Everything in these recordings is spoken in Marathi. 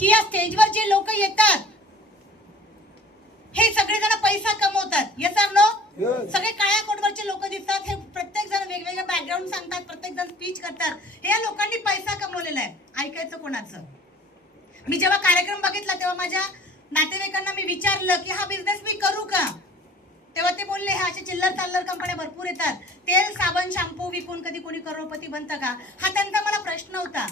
की या स्टेजवर जे लोक येतात हे सगळेजण पैसा कमवतात. Yes or no? सगळे काळ्या कोटवरचे लोक दिसतात. हे प्रत्येक जण वेगवेगळ्या बॅकग्राऊंड सांगतात, प्रत्येक जण स्पीच करतात. हे या लोकांनी पैसा कमवलेला आहे. ऐकायचं कोणाचं? मी जेव्हा कार्यक्रम बघितला तेव्हा माझ्या नातेवाईकांना मी विचारलं की हा बिझनेस मी करू का? तेव्हा ते बोलले हे असे चिल्लर चाल्लर कंपन्या भरपूर येतात, तेल साबण शॅम्पू विकून कधी कोणी करोडपती बनतं का? हा त्यांचा मला प्रश्न होता.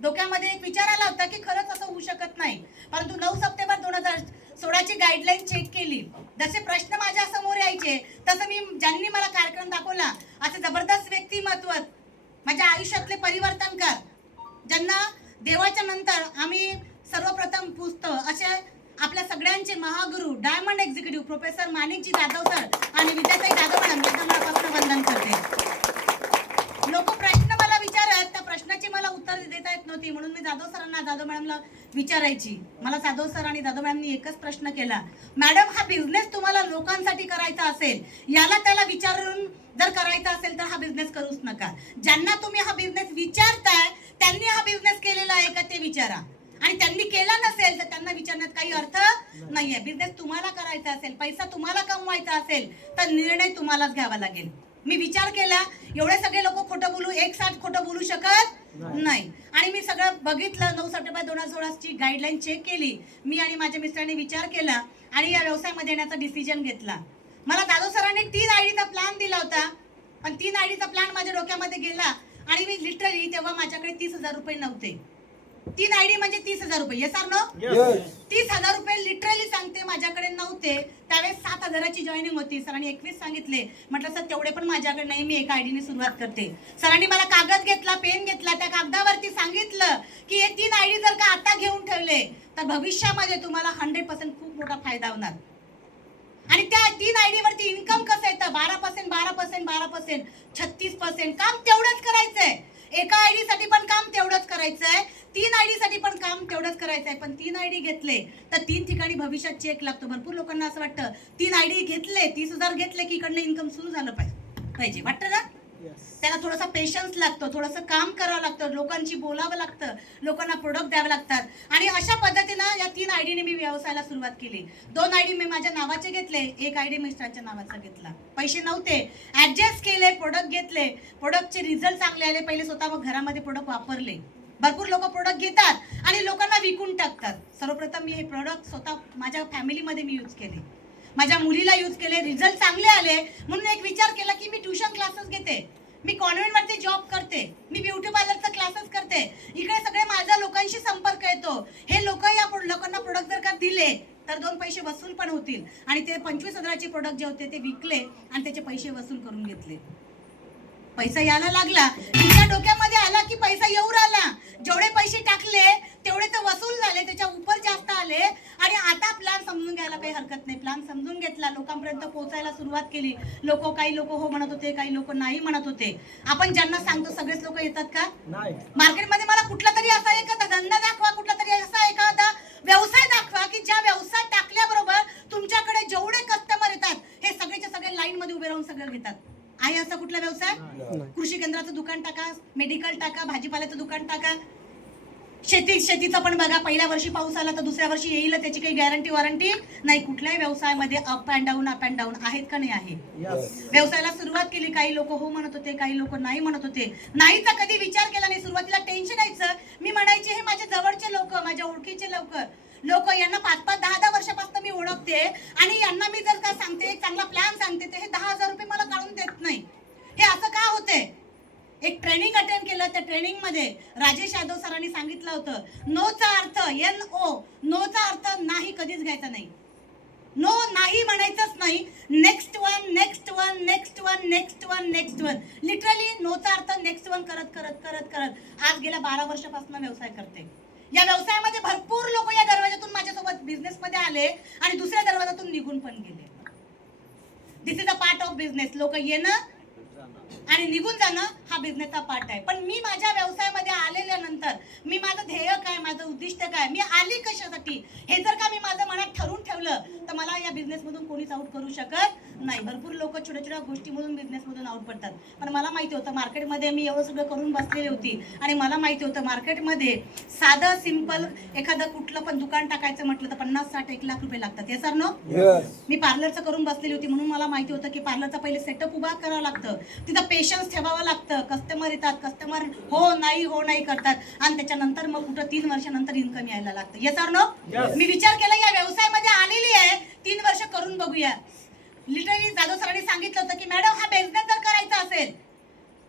डोक्यामध्ये एक विचार आला होता की खरंच असं होऊ शकत नाही. परंतु 9 सप्टेंबर 2016ची गाईडलाईन चेक केली. जसे प्रश्न माझ्या समोर यायचे तसं मी ज्यांनी मला कार्यक्रम दाखवला असे जबरदस्त व्यक्तिमत्व, माझ्या आयुष्यातले परिवर्तनकार, ज्यांना देवाच्या नंतर आम्ही सर्वप्रथम पुजतो असे आपल्या सगळ्यांचे महागुरु diamond executive professor Manikji Jadhav sir आणि विद्याताई जाधव मॅडम यांना मनापासून वंदन करते. लोक प्रश्न मला विचारत, त्या प्रश्नाची मला उत्तर देता येत नव्हती, म्हणून मी जाधव सरांना जाधव मॅडमला विचारायची. मला जाधव सर आणि जाधव मॅडमनी एकच प्रश्न केला, मॅडम हा बिझनेस तुम्हाला लोकांसाठी करायचा असेल, याला त्याला विचारून जर करायचा असेल तर हा बिझनेस करूच नका. ज्यांना तुम्ही हा बिझनेस विचारताय त्यांनी हा बिझनेस केलेला आहे का ते विचारा, आणि त्यांनी केला नसेल तर त्यांना विचारण्यात काही अर्थ नाहीये. बिझनेस तुम्हाला करायचा असेल, पैसा तुम्हाला कमवायचा असेल तर निर्णय तुम्हालाच घ्यावा लागेल. मी विचार केला, एवढे सगळे लोक खोटं बोलू, एक साथ खोटं बोलू शकत नाही. आणि मी सगळं बघितलं. 9 सप्टेंबर 2016ची गाईडलाईन चेक केली. मी आणि माझ्या मिस्टरांनी विचार केला आणि या व्यवसायामध्ये येण्याचा डिसिजन घेतला. मला जाधव सरांनी 3 आयडीचा प्लॅन दिला होता, पण 3 आयडीचा प्लॅन माझ्या डोक्यामध्ये गेला आणि मी लिटरली तेव्हा माझ्याकडे 30,000 रुपये नव्हते. 3 आयडी म्हणजे 30,000 रुपये. Yes R no? 30,000 रुपये लिटरली सांगते माझ्याकडे नव्हते. त्यावेळेस 7,000ची जॉईनिंग होती. सरांनी 21 सांगितले. म्हटलं सर तेवढे पण माझ्याकडे नाही, मी एका आयडीने सुरुवात करते. सरांनी मला कागद घेतला, पेन घेतला, त्या कागदावरती सांगितलं की हे 3 आयडी जर का आता घेऊन ठेवले तर भविष्यामध्ये तुम्हाला 100% खूप मोठा फायदा होणार. आणि त्या 3 आयडी वरती इन्कम कसं येतं? 12%, 12%, 12%, 36%. काम तेवढंच करायचंय. एका आयडी साठी पण काम तेवढंच करायचंय, 3 आयडी साठी पण काम तेवढंच करायचंय. पण 3 आयडी घेतले तर 3 ठिकाणी भविष्यात चेक लागतो. भरपूर लोकांना असं वाटतं 3 आयडी घेतले, 30,000 घेतले की इकडनं इन्कम सुरू झालं पाहिजे. वाटतं ना? त्याला थोडासा पेशन्स लागतो, थोडंसं काम करावं लागतं, लोकांची बोलावं लागतं, लोकांना प्रोडक्ट द्यावे लागतात. आणि अशा पद्धतीनं या 3 आयडीने मी व्यवसायाला सुरुवात केली. 2 आयडी मी माझ्या नावाचे घेतले, 1 आयडी मिस्टरांच्या नावाचा घेतला. पैसे नव्हते, ऍडजस्ट केले, प्रोडक्ट घेतले. प्रोडक्टचे रिझल्ट चांगले आले. पहिले स्वतः घरामध्ये प्रोडक्ट वापरले. भरपूर लोक प्रोडक्ट घेतात आणि लोकांना विकून टाकतात. सर्वप्रथम मी हे प्रोडक्ट स्वतः माझ्या फॅमिलीमध्ये मी यूज केले, माझ्या मुलीला यूज केले, रिझल्ट चांगले आले. म्हणून एक विचार केला की मी ट्युशन क्लासेस घेते, मी कॉन्व्हेंटवरती जॉब करते, मी ब्युटी पार्लरचा क्लासेस करते, इकडे सगळे माझ्या लोकांशी संपर्क येतो. हे लोक या लोकांना प्रोडक्ट जर का दिले तर 2 पैसे वसूल पण होतील. आणि ते 25,000चे प्रोडक्ट जे होते ते विकले आणि त्याचे पैसे वसूल करून घेतले. पैसा यायला लागला. तुमच्या डोक्यामध्ये आला की पैसा येऊ राहिला, जेवढे पैसे टाकले तेवढे तर वसूल झाले, त्याच्या उपर जास्त आले. आणि आता प्लॅन समजून घ्यायला काही हरकत नाही. प्लॅन समजून घेतला, लोकांपर्यंत पोहोचायला सुरुवात केली. काही लोक हो म्हणत होते, काही लोक नाही म्हणत होते. आपण ज्यांना सांगतो सगळेच लोक येतात का? नाही. मार्केटमध्ये मला कुठला तरी असा एखादा धंदा दाखवा, कुठला तरी असा एखादा व्यवसाय दाखवा की ज्या व्यवसाय टाकल्याबरोबर तुमच्याकडे जेवढे कस्टमर येतात हे सगळेच्या सगळे लाईन मध्ये उभे राहून सगळं घेतात. आहे असा कुठला व्यवसाय? कृषी केंद्राचं दुकान टाका, मेडिकल टाका, भाजीपाल्याचं दुकान टाका, शेतीचं पण बघा. पहिल्या वर्षी पाऊस आला तर दुसऱ्या वर्षी येईल, त्याची काही गॅरंटी वॉरंटी नाही. कुठल्याही व्यवसायामध्ये अप अँड डाऊन आहेत का नाही? आहे. व्यवसायाला सुरुवात केली, काही लोक हो म्हणत होते, काही लोक नाही म्हणत होते. नाहीचा कधी विचार केला नाही. सुरुवातीला टेन्शन यायचं. मी म्हणायचे हे माझ्या जवळचे लोक, माझ्या ओळखीचे लोक यांना 5-5, 10-10 वर्षापासून मी ओळखते आणि यांना मी जर का सांगते, एक चांगला प्लॅन सांगते तर हे 10,000 रुपये मला काढून देत नाही. हे असं का होते? एक ट्रेनिंग अटेंड केलं. त्या ट्रेनिंग मध्ये राजेश यादव सरांनी सांगितलं होतं, नोचा अर्थ NO, नोचा अर्थ नाही कधीच घ्यायचा नाही. नो नाही म्हणायचंच नाही. Next one, next one, next one, next one, next one. Literally नोचा अर्थ नेक्स्ट वन करत करत करत करत आज गेल्या 12 वर्षापासून व्यवसाय करते. या व्यवसायामध्ये भरपूर लोक या दरवाजातून माझ्यासोबत बिझनेस मध्ये आले आणि दुसऱ्या दरवाजातून निघून पण गेले. This is a part of business. लोक येणं आणि निघून जाणं हा बिझनेसचा पार्ट आहे. पण मी माझ्या व्यवसायामध्ये आलेल्यानंतर मी माझं ध्येय काय, माझं उद्दिष्ट काय, मी आली कशासाठी हे जर का मी माझ्या मनात ठरवून ठेवलं तर मला या बिझनेसमधून कोणीच आउट करू शकत नाही. भरपूर लोक छोट्या छोट्या गोष्टीमधून बिझनेसमधून आउट पडतात, पण मला माहिती होतं मार्केटमध्ये मी एवढं सगळं करून बसलेली होती आणि मला माहिती होतं मार्केटमध्ये साधं सिंपल एखादं कुठलं पण दुकान टाकायचं म्हटलं तर 50-60 1 लाख रुपये लागतात. Yes sir no? मी पार्लरचं करून बसलेली होती म्हणून मला माहिती होतं की पार्लरचा पहिले सेटअप उभा करावं लागतं, तिथं पेशन्स ठेवावं लागतं, कस्टमर येतात, कस्टमर हो नाही करतात आणि त्याच्यानंतर मग कुठं 3 वर्षानंतर इन्कम यायला लागतं. Yes sir no? मी विचार केला या व्यवसायामध्ये आलेली आहे, 3 वर्ष करून बघूया. लिटरली जाधव सरांनी सांगितलं होतं की मॅडम हा बिझनेस जर करायचा असेल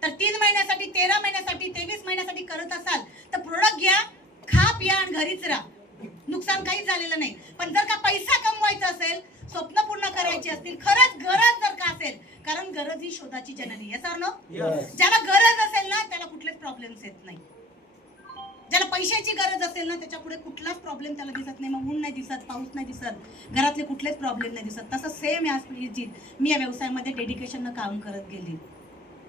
तर 3 महिन्यासाठी, 13 महिन्यासाठी, 23 महिन्यासाठी करत असाल तर प्रोडक्ट घ्या, खा पिया आणि घरीच राहा, नुकसान काहीच झालेलं नाही. पण जर का पैसा कमवायचा असेल, स्वप्न पूर्ण करायची असतील, खरंच गरज जर का असेल, कारण गरज ही शोधाची जननी. Yes sir no? ज्याला गरज असेल ना त्याला कुठलेच प्रॉब्लेम्स येत नाही. ज्याला पैशाची गरज असेल ना त्याच्या पुढे कुठलाच प्रॉब्लेम त्याला दिसत नाही. मग ऊन नाही दिसत, पाऊस नाही दिसत, घरातले कुठलेच प्रॉब्लेम नाही दिसत. तसं सेम मी या व्यवसायामध्ये डेडिकेशननं काम करत गेली.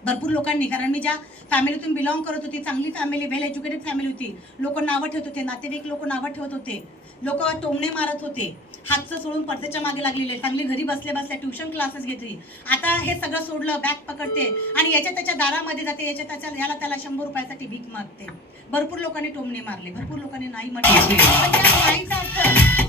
भरपूर लोकांनी, कारण मी ज्या फॅमिलीतून बिलॉंग करत होती, चांगली फॅमिली, वेल एज्युकेटेड फॅमिली होती, लोक नावं ठेवत होते, नातेवाईक लोक नावं ठेवत होते, लोक टोमणे मारत होते, हातचं सोडून पडद्याच्या मागे लागलेले, चांगली घरी बसल्या बसल्या ट्युशन क्लासेस घेतली. आता हे सगळं सोडलं, बॅग पकडते आणि याच्या त्याच्या दारामध्ये जाते, याच्या त्याच्या याला त्याला 100 रुपयासाठी भीक मागते. भरपूर लोकांनी टोमणे मारले, भरपूर लोकांनी नाही म्हटले,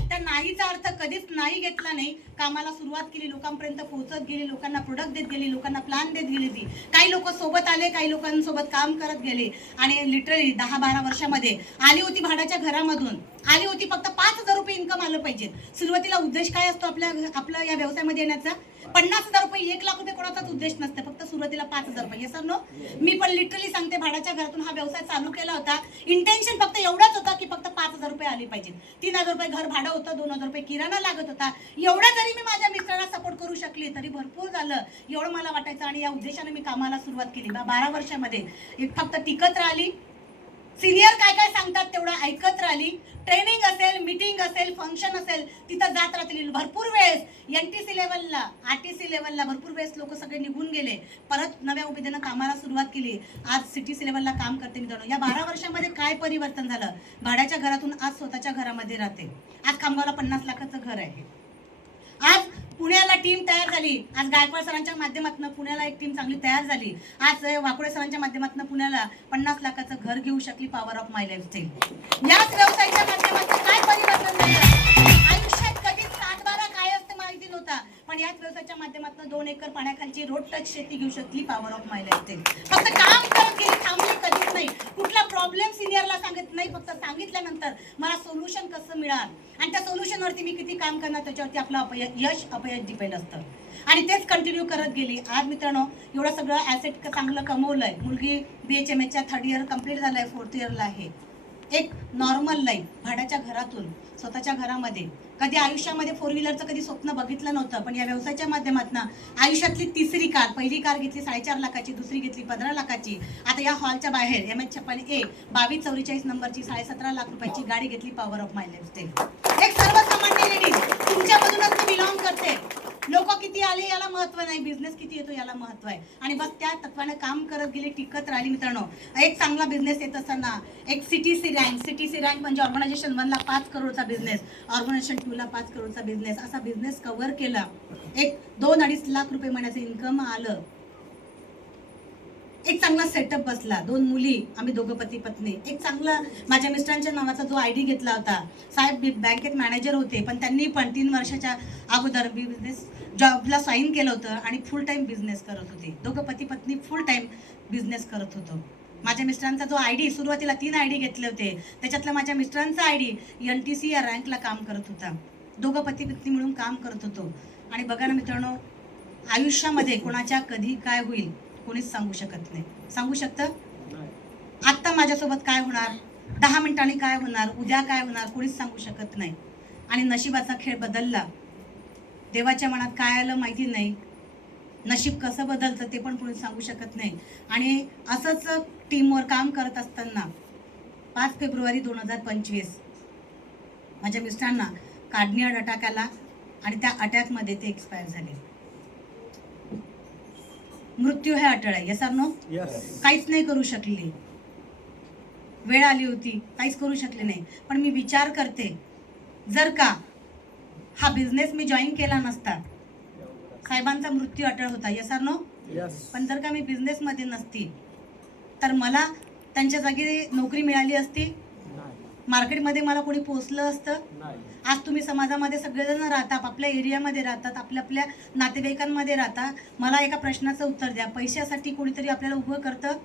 त्या नाहीचा अर्थ कधीच नाही घेतला नाही. कामाला सुरुवात केली, लोकांपर्यंत पोहोचत गेली, लोकांना प्रोडक्ट देत गेली, लोकांना प्लॅन देत गेली. ती काही लोक सोबत आले, काही लोकांसोबत काम करत गेले आणि लिटरली 10-12 वर्षामध्ये आली होती भाड्याच्या घरामधून, आली होती. फक्त 5,000 रुपये इन्कम आलं पाहिजे. सुरुवातीला उद्देश काय असतो आपल्या या व्यवसायामध्ये येण्याचा? 50,000 रुपये, 1 लाख रुपये कोणाचाच उद्देश नसते, फक्त सुरुवातीला 5,000 रुपये. Sir no? मी पण लिटरली सांगते, भाड्याच्या घरातून हा व्यवसाय चालू केला होता. इंटेन्शन फक्त एवढाच होता की फक्त 5,000 रुपये आले पाहिजे. 3,000 रुपये घर भाडं होतं, 2,000 रुपये किराणा लागत होता. एवढं जरी मी माझ्या मिस्टरांना सपोर्ट करू शकली तरी भरपूर झालं, एवढं मला वाटायचं. आणि या उद्देशाने मी कामाला सुरुवात केली. 12 वर्षामध्ये फक्त टिकत राहिली, सिनियर काय काय सांगतात तेवढं ऐकत राहिली. ट्रेनिंग असेल, मीटिंग असेल, फंक्शन असेल, तिथं जात राहतील. भरपूर वेळेस NTC लेवलला, RTC लेवलला भरपूर वेळेस लोक सगळे निघून गेले, परत नव्या उमेदीनं कामाला सुरुवात केली. आज CTC लेवलला काम करते मित्रांनो. या 12 वर्षामध्ये काय परिवर्तन झालं? भाड्याच्या घरातून आज स्वतःच्या घरामध्ये राहते. आज खामगावला 50 लाखाचं घर आहे. आज पुण्याला टीम तयार झाली. आज गायकवाड सरांच्या माध्यमातून पुण्याला एक टीम चांगली तयार झाली. आज वाकुळे सरांच्या माध्यमातून पुण्याला 50 लाखाचं घर घेऊ शकली. Power of my lifestyle. याच व्यवसायाच्या माध्यमातून काय परिवर्तन झालं? आयुष्यात कधीच 7-12 काय असते माहिती नव्हता, पण याच व्यवसायाच्या माध्यमातून 2 एकर पाण्याखालची रोड टच शेती घेऊ शकली. Power of my lifestyle. फक्त काम करत गेली, थांबली कधीच नाही. कुठला प्रॉब्लेम सिनियरला सांगत नाही, फक्त सांगितल्यानंतर मला सोल्युशन कसं मिळाल आणि त्या सोल्युशनवरती मी किती काम करणार त्याच्यावरती आपलं यश अपयश डिपेंड असतं. आणि तेच कंटिन्यू करत गेली. आज मित्रांनो एवढं सगळं ॲसेट चांगलं कमवलंय. मुलगी BHMSच्या 3rd इयर कंप्लीट झालाय, 4th इयरला आहे. एक नॉर्मल लाईफ, भाड्याच्या घरातून स्वतःच्या घरामध्ये. कधी आयुष्यामध्ये 4 व्हीलरचं कधी स्वप्न बघितलं नव्हतं, पण या व्यवसायाच्या माध्यमातून आयुष्यातली 3री कार, पहिली कार घेतली 4.5 लाखाची, दुसरी घेतली 15 लाखाची. आता या हॉलच्या बाहेर MH56A 2244 नंबरची 17.5 लाख रुपयाची गाडी घेतली. Power of my lifestyle. एक सर्वसामान्य लेडी, तुमच्यामधूनच मी बिलॉंग करते. लोक किती आले याला महत्व नाही, बिझनेस किती येतो याला महत्व आहे. आणि बस त्या तत्वाने काम करत गेली, टिकत राहिली. मित्रांनो एक चांगला बिझनेस येत असताना एक CTC रँक म्हणजे ऑर्गनायझेशन 1 ला 5 करोडचा बिझनेस, ऑर्गनायझेशन 2 ला 5 करोडचा बिझनेस, असा बिझनेस कव्हर केला. एक 2-2.5 लाख रुपये महिन्याचं इन्कम आलं. एक चांगला सेटअप बसला. 2 मुली, आम्ही दोघं पती पत्नी. एक चांगला माझ्या मिस्टरांच्या नावाचा जो ID घेतला होता. साहेब बँकेत मॅनेजर होते, पण त्यांनी पण 3 वर्षाच्या अगोदर बिझनेस जॉबला साईन केलं होतं आणि फुल टाइम बिझनेस करत होते. दोघं पती पत्नी फुल टाइम बिझनेस करत होतो. माझ्या मिस्टरांचा जो ID, सुरुवातीला 3 ID घेतले होते, त्याच्यातला माझ्या मिस्टरांचा ID NTC या रँकला काम करत होता. दोघं पती पत्नी मिळून काम करत होतो. आणि बघा ना मित्रांनो, आयुष्यामध्ये कोणाच्या कधी काय होईल कोणीच सांगू शकत नाही. सांगू शकतं? आत्ता माझ्यासोबत काय होणार, 10 मिनिटांनी काय होणार, उद्या काय होणार, कोणीच सांगू शकत नाही. आणि नशिबाचा खेळ बदलला. देवाच्या मनात काय आलं माहिती नाही. नशीब कसं बदलतं ते पण कोणी सांगू शकत नाही. आणि असंच टीमवर काम करत असताना 5 फेब्रुवारी 2025 माझ्या मिस्टरांना काढणी अटॅक आला आणि त्या अटॅकमध्ये ते एक्सपायर झाले. मृत्यू हे अटळ आहे. Yes or no? काहीच नाही करू शकली. वेळ आली होती, काहीच करू शकले नाही. पण मी विचार करते, जर का हा बिझनेस मी जॉईन केला नसता, साहेबांचा मृत्यू अटळ होता, यस आर नो? पण जर का मी बिझनेसमध्ये नसती तर मला त्यांच्या जागी नोकरी मिळाली असती? मार्केटमध्ये मला कोणी पोचलं असतं? आज तुम्ही समाजामध्ये सगळेजण राहतात, आपल्या एरियामध्ये राहतात, आपल्या आपल्या नातेवाईकांमध्ये राहतात. मला एका प्रश्नाचं उत्तर द्या, पैशासाठी कोणीतरी आपल्याला उभं करतं?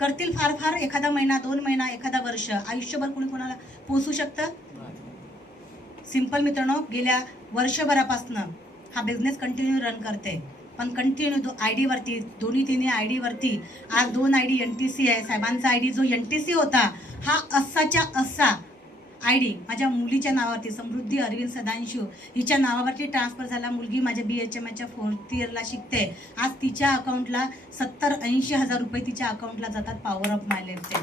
करतील फार फार एखादा महिना, 2 महिना, एखादा वर्ष, आयुष्यभर कोणी कोणाला पोचू शकतं? सिंपल मित्रांनो, गेल्या वर्षभरापासून हा बिझनेस कंटिन्यू रन करते, पण कंटिन्यू ID वरती, दोन्ही तिन्ही ID वरती आज 2 ID NTC आहे. साहेबांचा ID जो NTC होता हा असाच्या असा ID माझ्या मुलीच्या नावावरती, समृद्धी अरविंद सदांशू हिच्या नावावरती ट्रान्सफर झाला. मुलगी माझ्या BHMच्या 4th इयरला शिकते. आज तिच्या अकाउंटला 70-80 हजार रुपये तिच्या अकाउंटला जातात पॉवर ऑफ माय लाईफचे.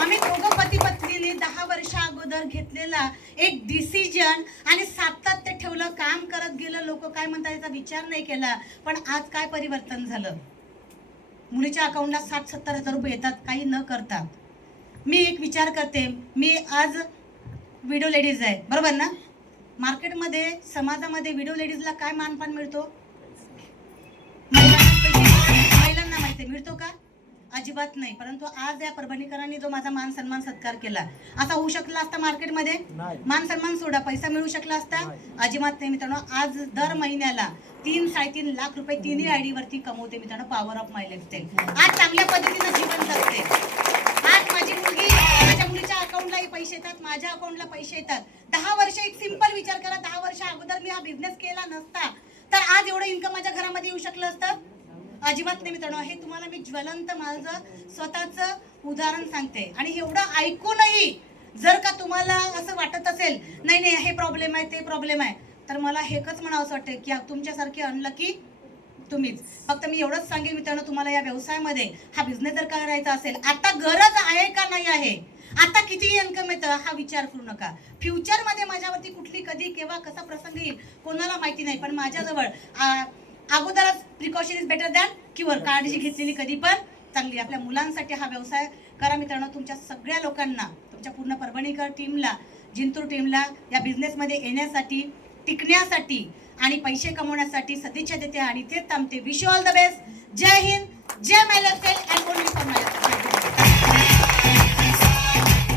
आम्ही दोघं पती पत्नीने 10 वर्षा अगोदर घेतलेला एक डिसिजन आणि सातत्य ठेवलं, काम करत गेलं. लोक काय म्हणतात याचा विचार नाही केला. पण आज काय परिवर्तन झालं? मुलीच्या अकाउंटला 60-70 हजार रुपये येतात काही न करता. मी एक विचार करते, मी आज विडो लेडीज आहे, बरोबर ना? मार्केटमध्ये, समाजामध्ये विडो लेडीजला काय मानपान मिळतो? महिलांना माहिती मिळतो का? अजिबात नाही. परंतु आज या परभणीकरांनी जो माझा मान सन्मान सत्कार केला, असा होऊ शकला असता मार्केटमध्ये? मान सन्मान सोडा, पैसा मिळू शकला असता? अजिबात नाही मित्रांनो. आज दर महिन्याला 3-3.5 लाख रुपये तिन्ही ID वरती कमवते मित्रांनो, पॉवर ऑफ माय लाईफस्टाईल. आज चांगल्या पद्धतीनं जीवन जगते. आज माझी मुलगी, माझ्या मुलीच्या अकाउंटलाही पैसे येतात, माझ्या अकाउंटला पैसे येतात. 10 वर्ष, एक सिंपल विचार करा, 10 वर्ष अगोदर मी हा बिझनेस केला नसता तर आज एवढं इन्कम माझ्या घरामध्ये येऊ शकलं असतं? अजिबात नाही मित्रांनो. हे तुम्हाला मी ज्वलंत माझं स्वतःचं उदाहरण सांगते. आणि एवढं ऐकूनही जर का तुम्हाला असं वाटत असेल नाही नाही हे प्रॉब्लेम आहे, ते प्रॉब्लेम आहे, तर मला हेच म्हणावं असं वाटतं की तुमच्यासारखे अनलकी तुम्हीच. फक्त मी एवढंच सांगेन मित्रांनो, तुम्हाला या व्यवसायामध्ये हा बिझनेस जर करायचा असेल, आता गरज आहे का नाही आहे, आता किती इन्कम येतं हा विचार करू नका. फ्युचरमध्ये माझ्यावरती कुठली, कधी, केव्हा, कसा प्रसंग येईल कोणाला माहिती नाही. पण माझ्याजवळ अगोदरच precaution is better than cure. काळजी घेतलेली कधी पण चांगली. आपल्या मुलांसाठी हा व्यवसाय करा मित्रांनो. तुमच्या सगळ्या लोकांना, तुमच्या पूर्ण परभणीकर टीमला, जिंतूर टीमला या बिझनेसमध्ये येण्यासाठी, टिकण्यासाठी आणि पैसे कमवण्यासाठी सदिच्छा देते आणि तेच थांबते. Wish you all the best. जय हिंद, जय my lifestyle and only for my life.